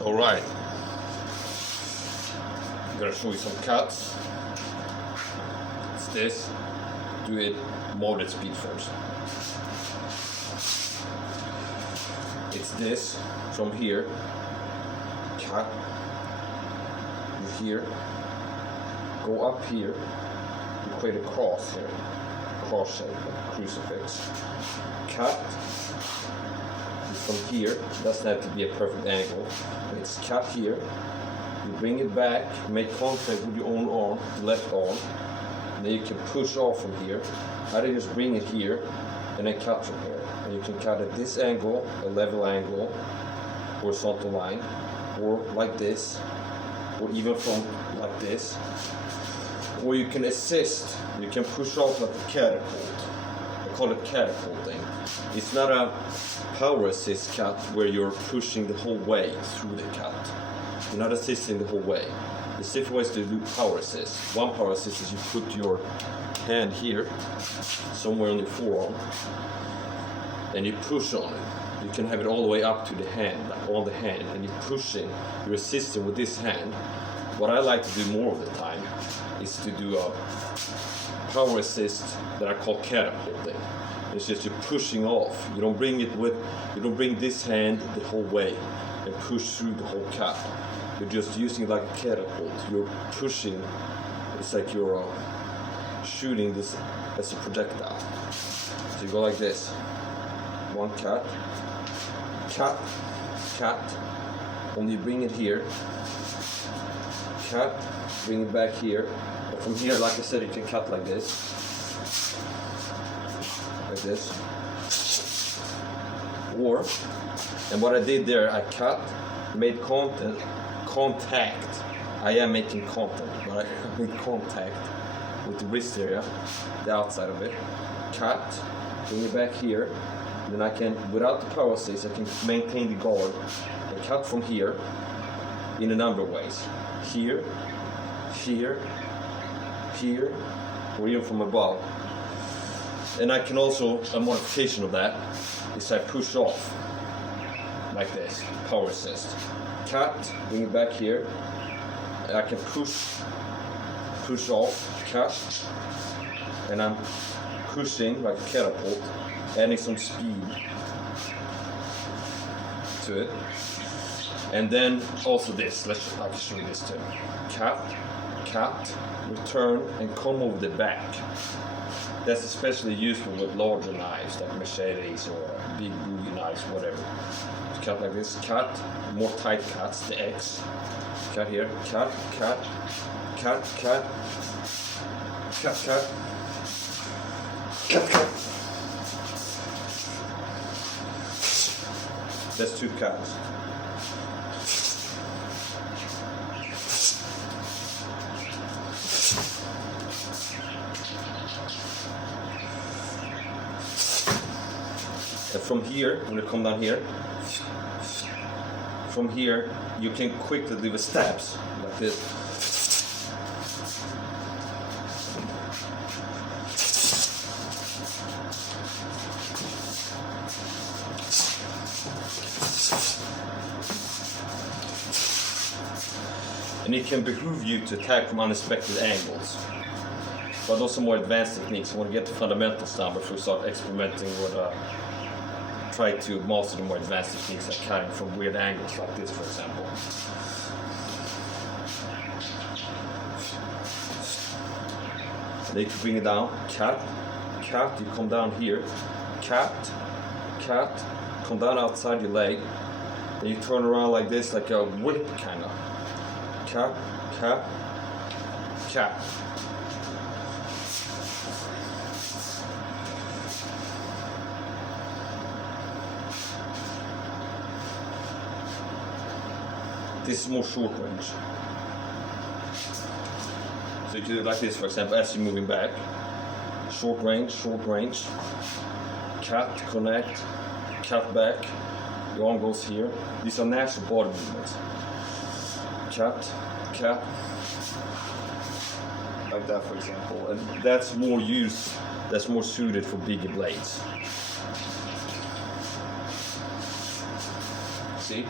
Alright, I'm gonna show you some cuts. It's this. Do it moderate speed first. It's this from here. Cut. You here. Go up here. You create a cross here. Cross shape, like a crucifix. Cut. From here, it doesn't have to be a perfect angle. It's cut here. You bring it back, make contact with your own arm, left arm. And then you can push off from here. Either just bring it here and then cut from here. And you can cut at this angle, a level angle, horizontal line, or like this, or even from like this. Or you can assist. You can push off like a catapult. I call it catapulting. It's not a power assist cut where you're pushing the whole way through the cut. You're not assisting the whole way. There's different ways to do power assist. One power assist is you put your hand here, somewhere on your forearm, and you push on it. You can have it all the way up to the hand, like on the hand, and you're pushing, you're assisting with this hand. What I like to do more of the time is to do a power assist that I call catapulting. It's just you're pushing off. You don't bring this hand the whole way and push through the whole cut. You're just using it like a catapult. You're pushing. It's like you're shooting this as a projectile. So you go like this. One cut, cut, cut. Only bring it here. Cut, bring it back here. But from here, like I said, you can cut like this. Like this. Or, and what I did there, I cut, made contact. I am making contact, but I made contact with the wrist area, the outside of it. Cut, bring it back here. And then I can, without the power assist, I can maintain the guard and cut from here in a number of ways. Here, here, here, or even from above. And I can also, a modification of that is I push off like this, power assist. Cut, bring it back here. And I can push off, cut, and I'm pushing like a catapult, adding some speed to it. And then also this, I can show you this too. Cut, return, and come over the back. That's especially useful with larger knives like machetes or big Bowie knives, whatever. Just cut like this, cut, more tight cuts, the X. Cut here, cut, cut, cut, cut, cut, cut, cut, cut. That's 2 cuts. And from here, when you come down here, from here, you can quickly leave stabs like this. And it can behoove you to attack from unexpected angles. But those are more advanced techniques. You want to get the fundamentals down before you start experimenting with try to master the more advanced techniques like cutting from weird angles like this, for example. Then you can bring it down, cut, you come down here, cut, come down outside your leg, then you turn around like this, like a whip kind of. Cut. This is more short range. So you can do it like this, for example, as you're moving back. Short range. Cut, connect, cut back. Your arm goes here. These are natural body movements. Cut. Like that, for example. And that's more used, that's more suited for bigger blades. See?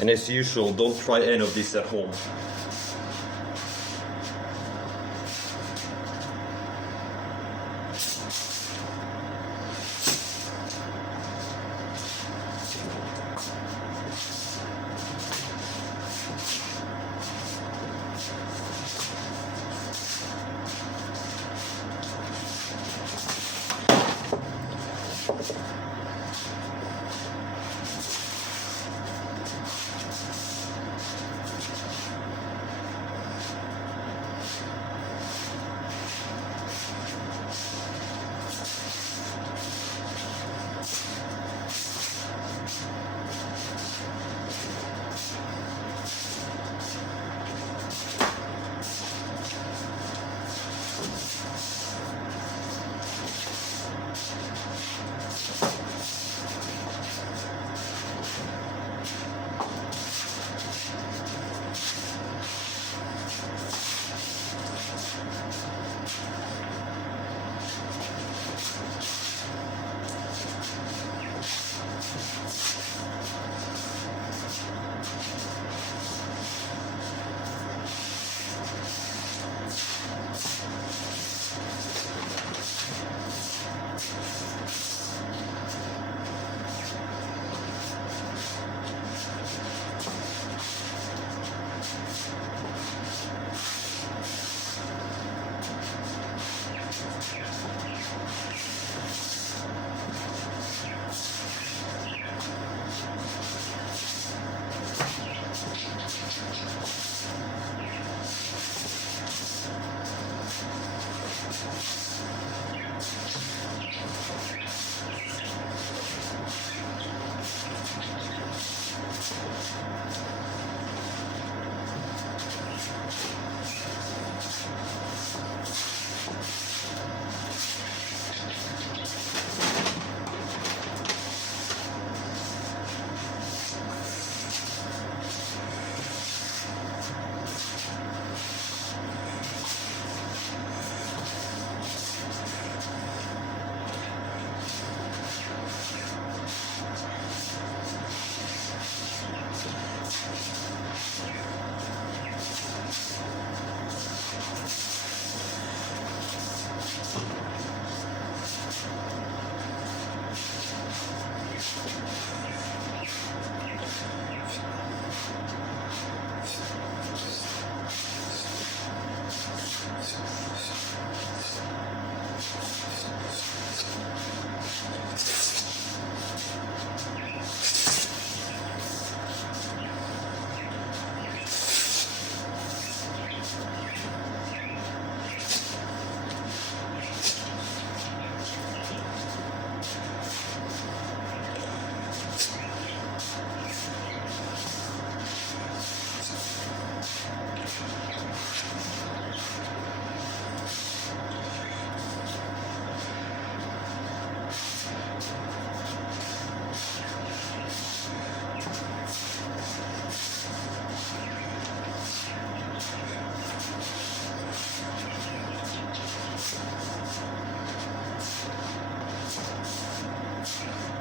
And as usual, don't try any of this at home.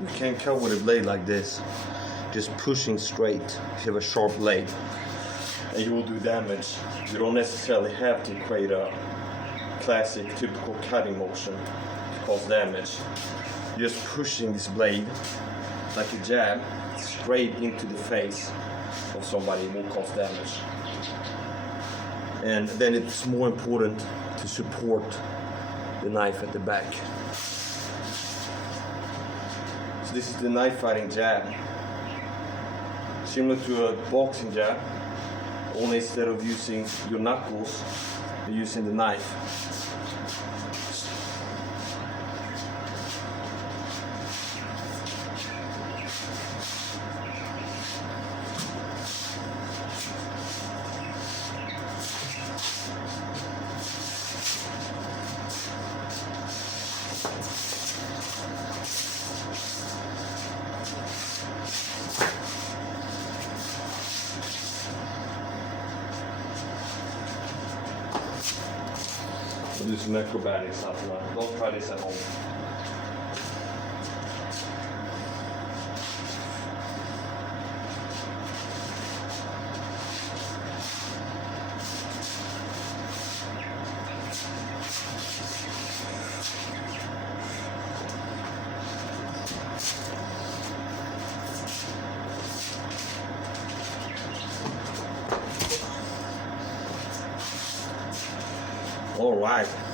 You can cut with a blade like this, just pushing straight if you have a sharp blade, and you will do damage. You don't necessarily have to create a classic, typical cutting motion to cause damage. Just pushing this blade like a jab straight into the face of somebody will cause damage. And then it's more important to support the knife at the back. So this is the knife fighting jab. Similar to a boxing jab, only instead of using your knuckles, you're using the knife. This is acrobatic stuff now. Don't try this at home. All right.